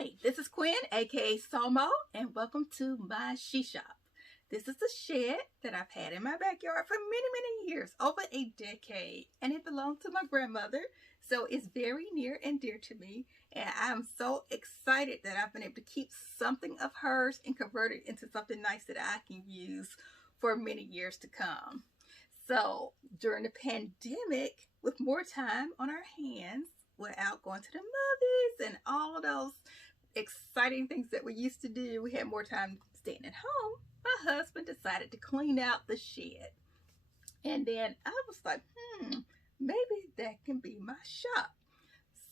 Hi, this is Quinn, aka SawMaw, and welcome to my she shop. This is the shed that I've had in my backyard for many years, over a decade, and it belonged to my grandmother, so it's very near and dear to me, and I'm so excited that I've been able to keep something of hers and convert it into something nice that I can use for many years to come. So during the pandemic, with more time on our hands, without going to the movies and all of those exciting things that we used to do, we had more time staying at home. My husband decided to clean out the shed. And then I was like, maybe that can be my shop.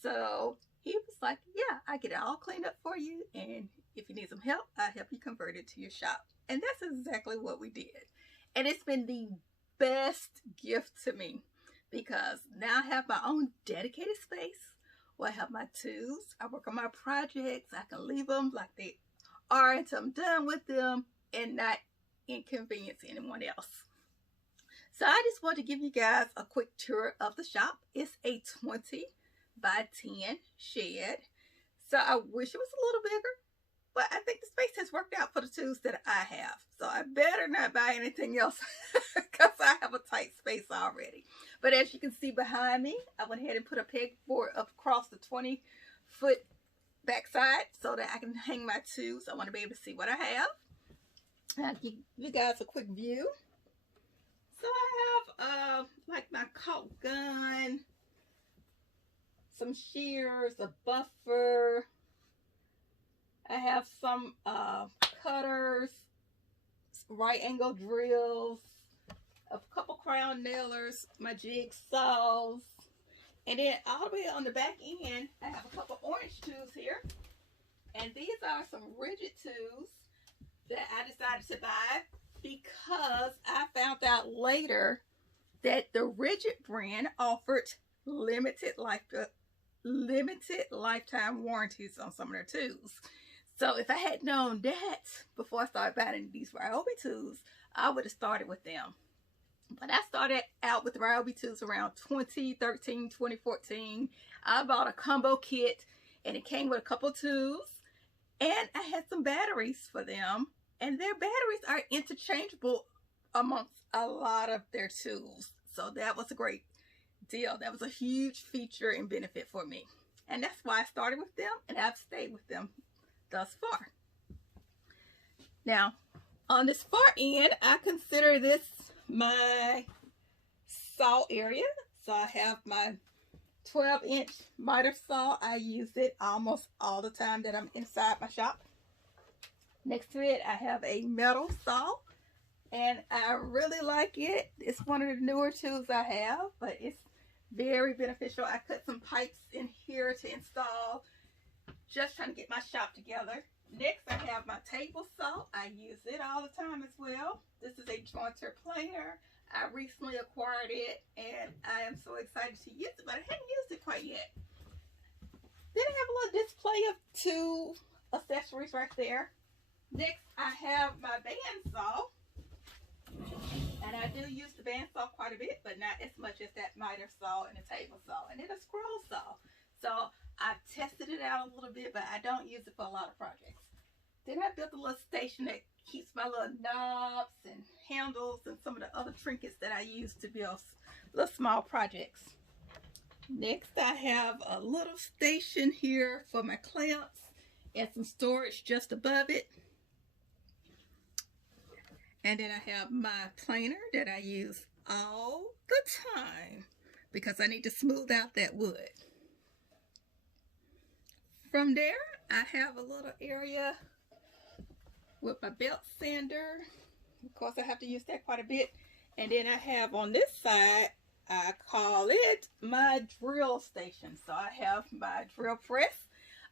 So he was like, yeah, I get it all cleaned up for you. And if you need some help, I'll help you convert it to your shop. And that's exactly what we did. And it's been the best gift to me, because now I have my own dedicated space where I have my tools. I work on my projects. I can leave them like they are until I'm done with them and not inconvenience anyone else. So I just want to give you guys a quick tour of the shop. It's a 20 by 10 shed. So I wish it was a little bigger, but I think the space has worked out for the tools that I have. So I better not buy anything else because I have a tight space already. But as you can see behind me, I went ahead and put a pegboard up across the 20-foot backside so that I can hang my tools. I want to be able to see what I have. I'll give you guys a quick view. So I have like my caulk gun, some shears, a buffer. I have some cutters, right angle drills, a couple crown nailers, my jigsaws, and then all the way on the back end, I have a couple orange tools here. And these are some rigid tools that I decided to buy because I found out later that the Rigid brand offered limited lifetime warranties on some of their tools. So if I had known that before I started buying these Ryobi tools, I would have started with them. But I started out with the Ryobi tools around 2013, 2014. I bought a combo kit and it came with a couple tools, and I had some batteries for them, and their batteries are interchangeable amongst a lot of their tools. So that was a great deal. That was a huge feature and benefit for me. And that's why I started with them, and I've stayed with them thus far. Now, on this far end, I consider this my saw area. So I have my 12-inch miter saw. I use it almost all the time that I'm inside my shop. Next to it, I have a metal saw, and I really like it. It's one of the newer tools I have, but it's very beneficial. I cut some pipes in here to install, just trying to get my shop together. Next, I have my table saw. I use it all the time as well. This is a jointer planer. I recently acquired it, and I am so excited to use it, but I hadn't used it quite yet. Then I have a little display of tool accessories right there. Next, I have my bandsaw, and I do use the bandsaw quite a bit, but not as much as that miter saw and the table saw, and then a scroll saw. So I've tested it out a little bit, but I don't use it for a lot of projects. Then I built a little station that keeps my little knobs and handles and some of the other trinkets that I use to build little small projects. Next, I have a little station here for my clamps and some storage just above it. And then I have my planer that I use all the time because I need to smooth out that wood. From there, I have a little area with my belt sander. Of course, I have to use that quite a bit. And then I have on this side, I call it my drill station. So I have my drill press.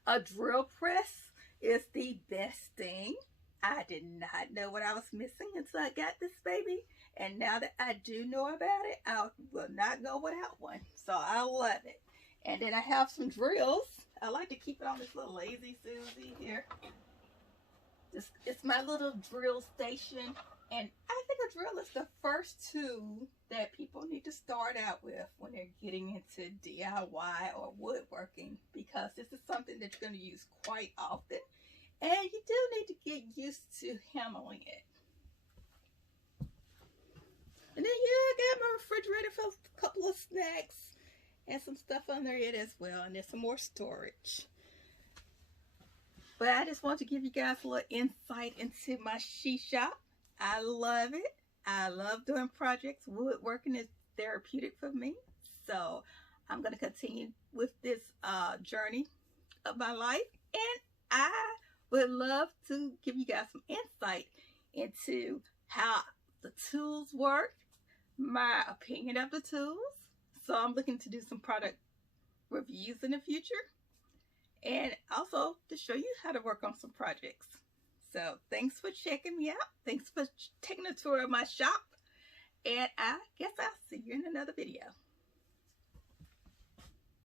A drill press is the best thing. I did not know what I was missing until I got this baby. And now that I do know about it, I will not go without one. So I love it. And then I have some drills. I like to keep it on this little Lazy Susie here. It's my little drill station, and I think hammer drill is the first tool that people need to start out with when they're getting into DIY or woodworking, because this is something that you're going to use quite often, and you do need to get used to handling it. And then I got my refrigerator for a couple of snacks and some stuff under it as well, and there's some more storage. But I just want to give you guys a little insight into my she shop. I love it. I love doing projects. Woodworking is therapeutic for me. So I'm going to continue with this journey of my life. And I would love to give you guys some insight into how the tools work, my opinion of the tools. So I'm looking to do some product reviews in the future, and also to show you how to work on some projects. So thanks for checking me out. Thanks for taking a tour of my shop. And I guess I'll see you in another video.